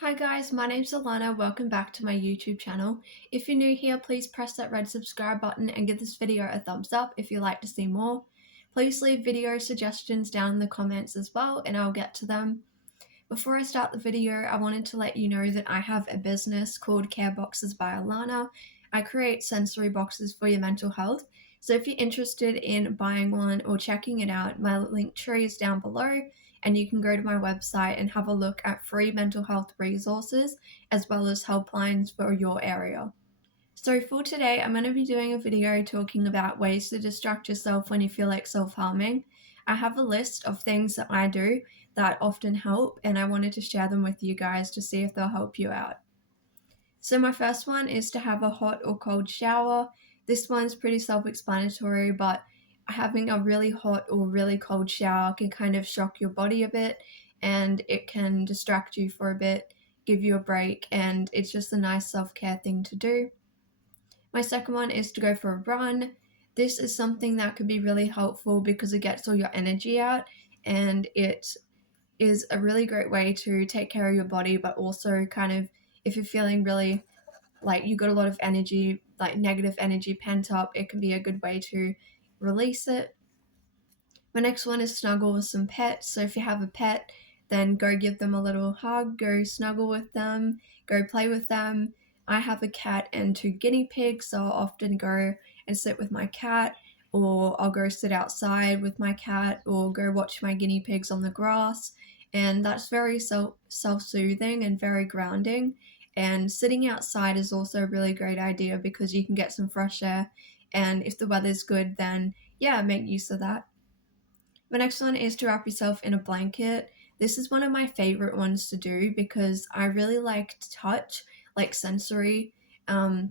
Hi guys, my name's Alana. Welcome back to my YouTube channel. If you're new here, please press that red subscribe button and give this video a thumbs up if you'd like to see more. Please leave video suggestions down in the comments as well and I'll get to them. Before I start the video, I wanted to let you know that I have a business called Care Boxes by Alana. I create sensory boxes for your mental health. So if you're interested in buying one or checking it out, my link tree is down below and you can go to my website and have a look at free mental health resources as well as helplines for your area. So for today, I'm going to be doing a video talking about ways to distract yourself when you feel like self-harming. I have a list of things that I do that often help, and I wanted to share them with you guys to see if they'll help you out. So my first one is to have a hot or cold shower. This one's pretty self-explanatory, but having a really hot or really cold shower can kind of shock your body a bit, and it can distract you for a bit, give you a break, and it's just a nice self-care thing to do. My second one is to go for a run. This is something that could be really helpful because it gets all your energy out and it is a really great way to take care of your body, but also kind of if you're feeling really like you got a lot of energy, like negative energy pent up, it can be a good way to release it. My next one is snuggle with some pets. So if you have a pet, then go give them a little hug, go snuggle with them, go play with them. I have a cat and two guinea pigs, so I'll often go and sit with my cat, or I'll go sit outside with my cat, or go watch my guinea pigs on the grass. And that's very self-soothing and very grounding. And sitting outside is also a really great idea because you can get some fresh air. And if the weather's good, then yeah, make use of that. The next one is to wrap yourself in a blanket. This is one of my favorite ones to do because I really like touch, like sensory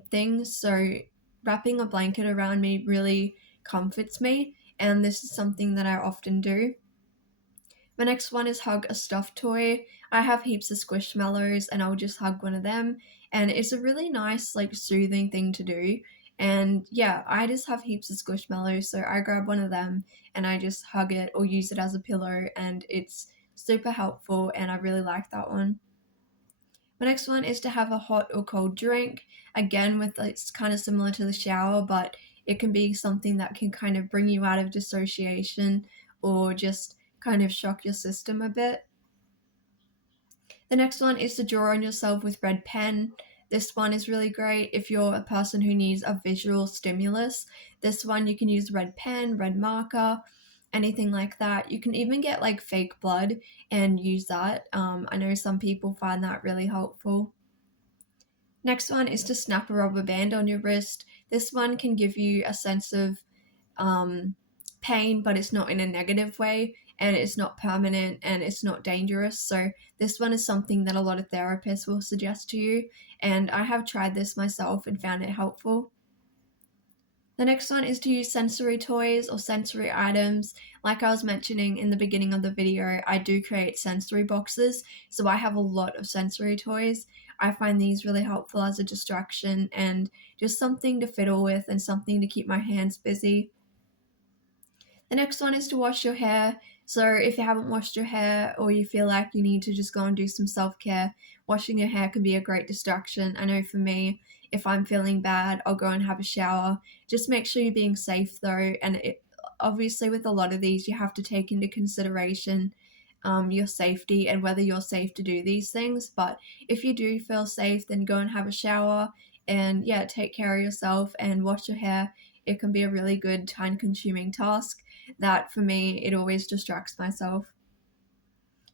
things. So wrapping a blanket around me really comforts me, and this is something that I often do. My next one is hug a stuffed toy. I have heaps of squishmallows and I'll just hug one of them, and it's a really nice, like, soothing thing to do. And yeah, I just have heaps of squishmallows, so I grab one of them and I just hug it or use it as a pillow, and it's super helpful and I really like that one. My next one is to have a hot or cold drink. Again, with it's kind of similar to the shower, but it can be something that can kind of bring you out of dissociation or just kind of shock your system a bit. The next one is to draw on yourself with red pen. This one is really great if you're a person who needs a visual stimulus. This one you can use red pen, red marker, anything like that. You can even get like fake blood and use that. I know some people find that really helpful. Next one is to snap a rubber band on your wrist. This one can give you a sense of pain, but it's not in a negative way, and it's not permanent and it's not dangerous. So this one is something that a lot of therapists will suggest to you, and I have tried this myself and found it helpful. The next one is to use sensory toys or sensory items. Like I was mentioning in the beginning of the video, I do create sensory boxes, so I have a lot of sensory toys. I find these really helpful as a distraction and just something to fiddle with and something to keep my hands busy. The next one is to wash your hair. So if you haven't washed your hair or you feel like you need to just go and do some self-care, washing your hair can be a great distraction. I know for me, if I'm feeling bad, I'll go and have a shower. Just make sure you're being safe though, and obviously with a lot of these, you have to take into consideration your safety and whether you're safe to do these things. But if you do feel safe, then go and have a shower and yeah, take care of yourself and wash your hair. It can be a really good time-consuming task that for me, it always distracts myself.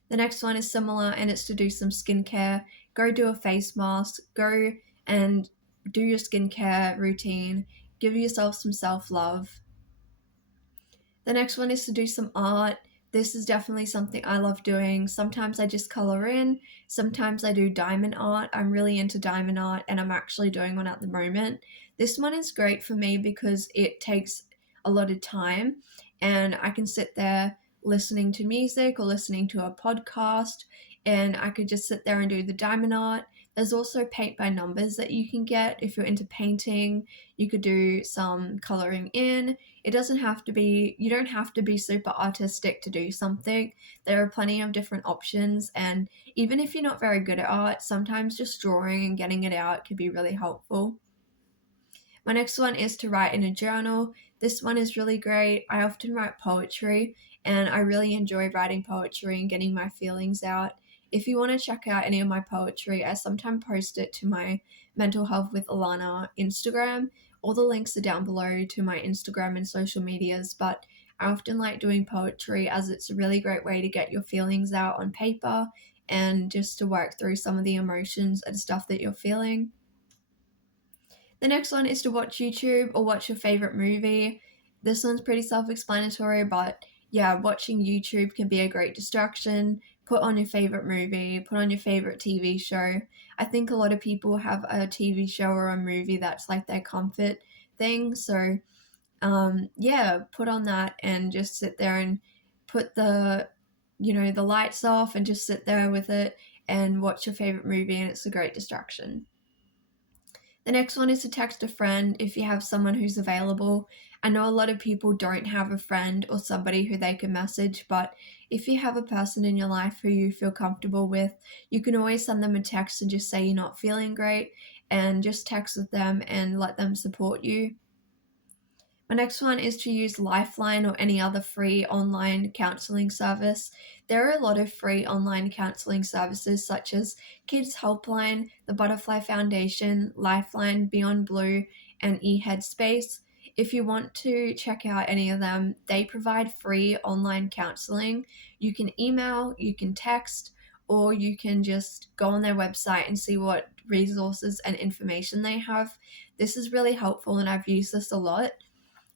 The next one is similar and it's to do some skincare. Go do a face mask, go and do your skincare routine, give yourself some self-love. The next one is to do some art. This is definitely something I love doing. Sometimes I just color in, sometimes I do diamond art. I'm really into diamond art and I'm actually doing one at the moment. This one is great for me because it takes a lot of time and I can sit there listening to music or listening to a podcast and I could just sit there and do the diamond art. There's also paint by numbers that you can get if you're into painting. You could do some coloring in. It doesn't have to be, you don't have to be super artistic to do something. There are plenty of different options, and even if you're not very good at art, sometimes just drawing and getting it out can be really helpful. My next one is to write in a journal. This one is really great. I often write poetry, and I really enjoy writing poetry and getting my feelings out. If you want to check out any of my poetry, I sometimes post it to my Mental Health with Alana Instagram. All the links are down below to my Instagram and social medias, but I often like doing poetry as it's a really great way to get your feelings out on paper and just to work through some of the emotions and stuff that you're feeling. The next one is to watch YouTube or watch your favorite movie. This one's pretty self explanatory, but yeah, watching YouTube can be a great distraction. Put on your favorite movie, put on your favorite TV show. I think a lot of people have a TV show or a movie that's like their comfort thing. So, yeah, put on that and just sit there and put the lights off and just sit there with it and watch your favorite movie, and it's a great distraction. The next one is to text a friend if you have someone who's available. I know a lot of people don't have a friend or somebody who they can message, but if you have a person in your life who you feel comfortable with, you can always send them a text and just say you're not feeling great and just text with them and let them support you. My next one is to use Lifeline or any other free online counseling service. There are a lot of free online counseling services such as Kids Helpline, the Butterfly Foundation, Lifeline, Beyond Blue, and eHeadspace. If you want to check out any of them, they provide free online counseling. You can email, you can text, or you can just go on their website and see what resources and information they have. This is really helpful, and I've used this a lot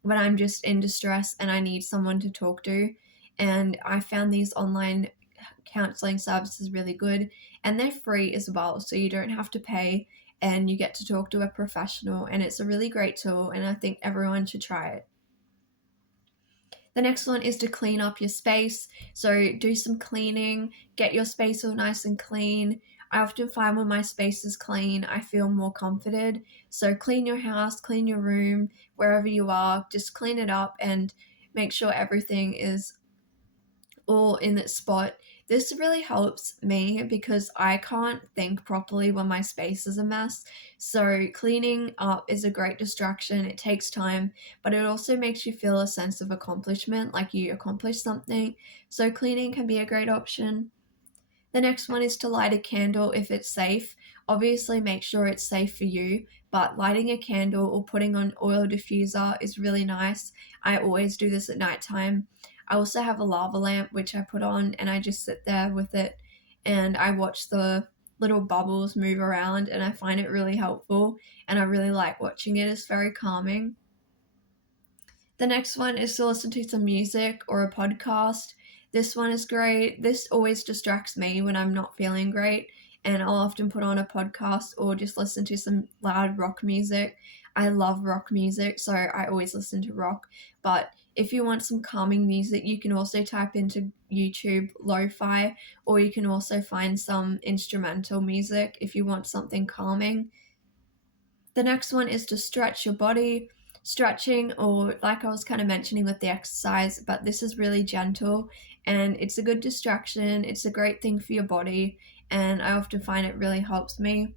when I'm just in distress and I need someone to talk to. And I found these online counseling services really good, and they're free as well, so you don't have to pay and you get to talk to a professional, and it's a really great tool, and I think everyone should try it. The next one is to clean up your space. So do some cleaning, get your space all nice and clean. I often find when my space is clean, I feel more comforted. So clean your house, clean your room, wherever you are, just clean it up and make sure everything is all in its spot. This really helps me because I can't think properly when my space is a mess. So, cleaning up is a great distraction. It takes time, but it also makes you feel a sense of accomplishment, like you accomplished something. So, cleaning can be a great option. The next one is to light a candle if it's safe. Obviously, make sure it's safe for you, but lighting a candle or putting on oil diffuser is really nice. I always do this at nighttime. I also have a lava lamp which I put on and I just sit there with it and I watch the little bubbles move around, and I find it really helpful and I really like watching it. It's very calming. The next one is to listen to some music or a podcast. This one is great. This always distracts me when I'm not feeling great, and I'll often put on a podcast or just listen to some loud rock music. I love rock music, so I always listen to rock. But if you want some calming music, you can also type into YouTube lo-fi, or you can also find some instrumental music if you want something calming. The next one is to stretch your body. Stretching, or like I was kind of mentioning with the exercise, but this is really gentle and it's a good distraction. It's a great thing for your body, and I often find it really helps me.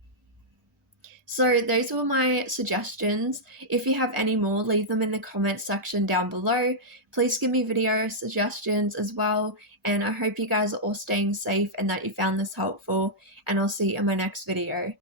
So, those were my suggestions. If you have any more, leave them in the comments section down below. Please give me video suggestions as well. And I hope you guys are all staying safe and that you found this helpful. And I'll see you in my next video.